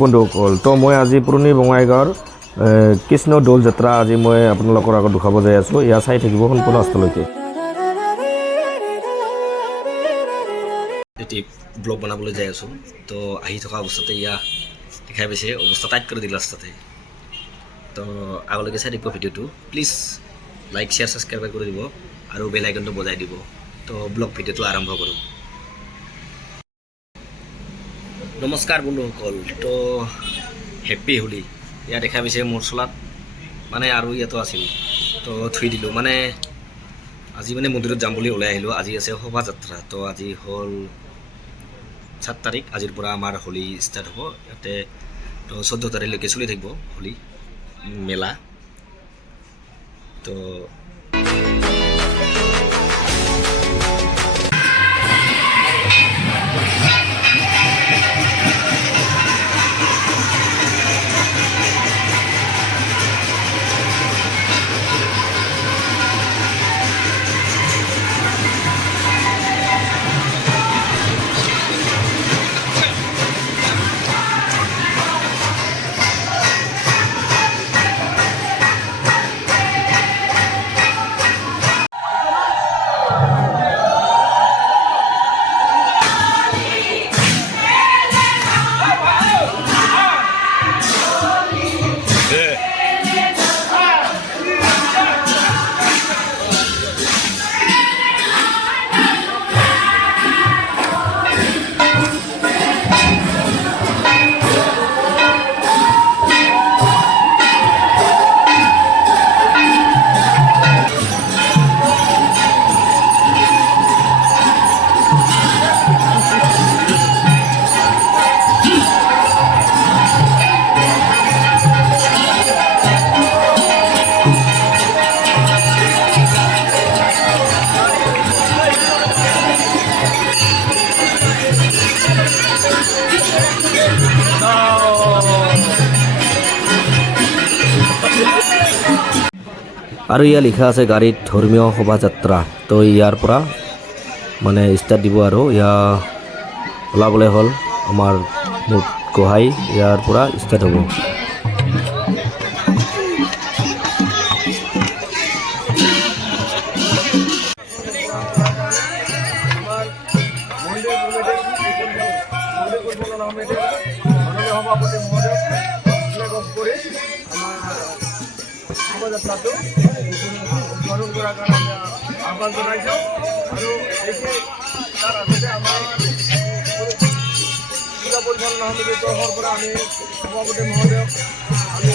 বন্ধুসকল তো মই আজি পুৰণি বঙাইগাঁৱৰ কৃষ্ণ দৌল যাত্ৰা আজি মই আপোনালোকৰ আগত দেখাব যাই আছোঁ। এয়া চাই থাকিব সম্পূৰ্ণ অস্তলৈকে। এটি ব্লগ বনাবলৈ যাই আছোঁ, তো আহি থকা অৱস্থাতে ইয়া দেখাই পাইছে, অৱস্থা টাইট কৰি দিলে ৰাস্তাতে। তো আগলৈকে চাই দিব ভিডিঅ'টো, প্লিজ লাইক শ্বেয়াৰ ছাবস্ক্ৰাইব কৰি দিব আৰু বেল আইকনটো বজাই দিব। তো ব্লগ ভিডিঅ'টো আৰম্ভ কৰোঁ। নমস্কাৰ বন্ধুসকল, তো হেপ্পী হোলী। ইয়াত দেখা পাইছে মোৰ চোলাত মানে আৰু ইয়াতো আছিল, তো থুই দিলোঁ। মানে আজি মানে মন্দিৰত যাম বুলি ওলাই আহিলোঁ। আজি আছে শোভাযাত্ৰা। তো আজি হ'ল 7 তাৰিখ। আজিৰ পৰা আমাৰ হোলী ষ্টাৰ্ট হ'ব ইয়াতে। তো 14 তাৰিখলৈকে চলি থাকিব হোলী মেলা। তো আৰু ইয়াত লিখা আছে গাড়ীত ধৰ্মীয় শোভাযাত্ৰা। তো ইয়াৰ পৰা মানে ষ্টাৰ্ট দিব আৰু ইয়া ওলাবলৈ হ'ল আমাৰ মুঠ গোহাঁই। ইয়াৰ পৰা ষ্টাৰ্ট হ'ব। শোভাযাত্ৰাটো উদ্বোধন কৰাৰ কাৰণে আমি আহ্বান জনাইছোঁ। আৰু তাৰ আগতে আমাৰ জিলা পৰিচালনা সমিতিৰ তৰফৰ পৰা আমি সভাপতি মহোদয়ক আমি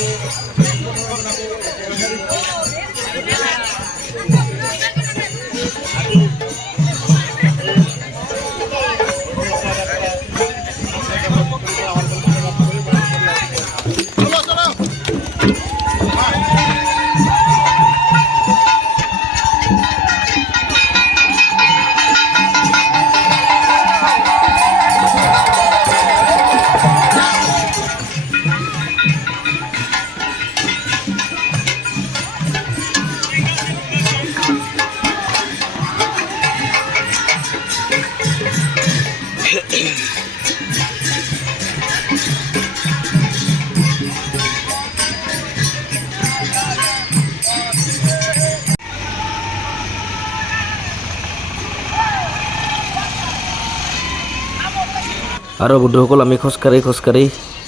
আৰু বন্ধুসকল আমি খোজকাঢ়ি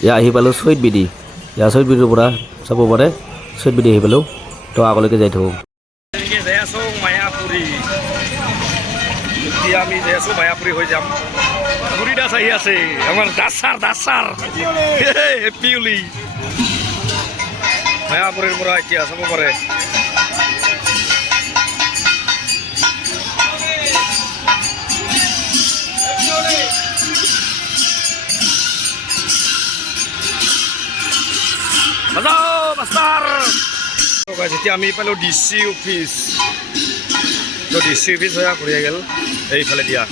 এয়া আহি পালোঁ ছৈত বিধি। ইয়াৰ ছৈত বিধিৰ পৰা চাব পাৰে ছৈত বিধি আহি পালোঁ। তো আগলৈকে যাই থাকোঁ। যাই আছোঁ মায়াপুৰী। এতিয়া আমি যাই আছোঁ মায়াপুৰী হৈ যাম। পুৰী দাস আহি আছে, আমাৰ দাসাৰ হেপ্পী হোলী। মায়াপুৰীৰ পৰা এতিয়া চাব পাৰে। যেতিয়া আমি পালোঁ DC অফিচ, তো DC অফিচ হৈ ঘূৰি গ'ল এইফালে দিয়া।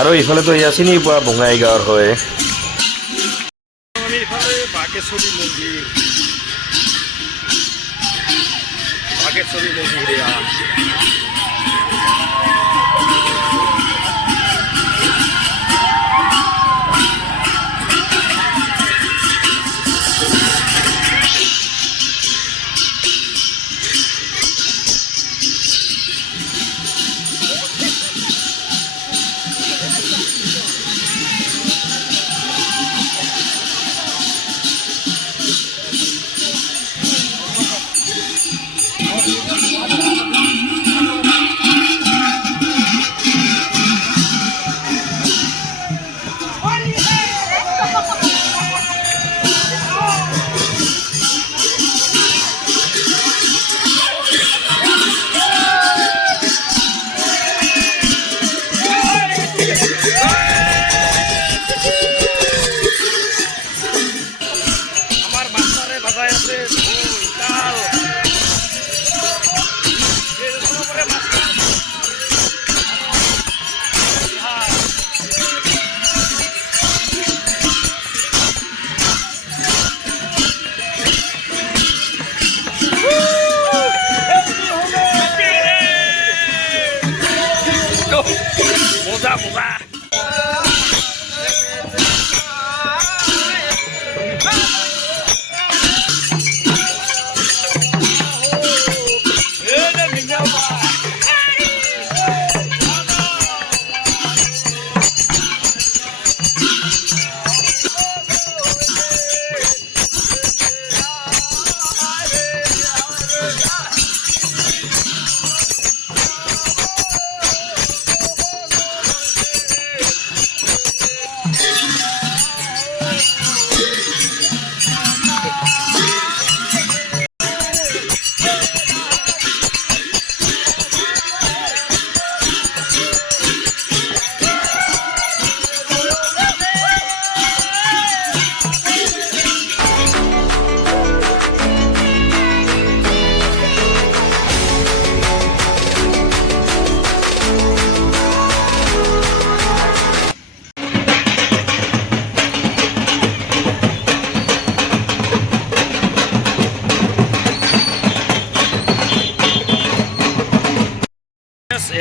আৰু এইফালেতো এয়া চিনি পোৱা বঙাইগাঁৱৰ হয়। আমি এইফালে বাঘেশ্বৰী মন্দিৰ এয়া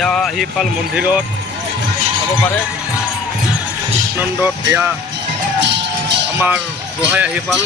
এয়া আহি পাল মন্দিৰত চাব পাৰে আনন্দত এয়া আমাৰ গোহাঁই আহি পাল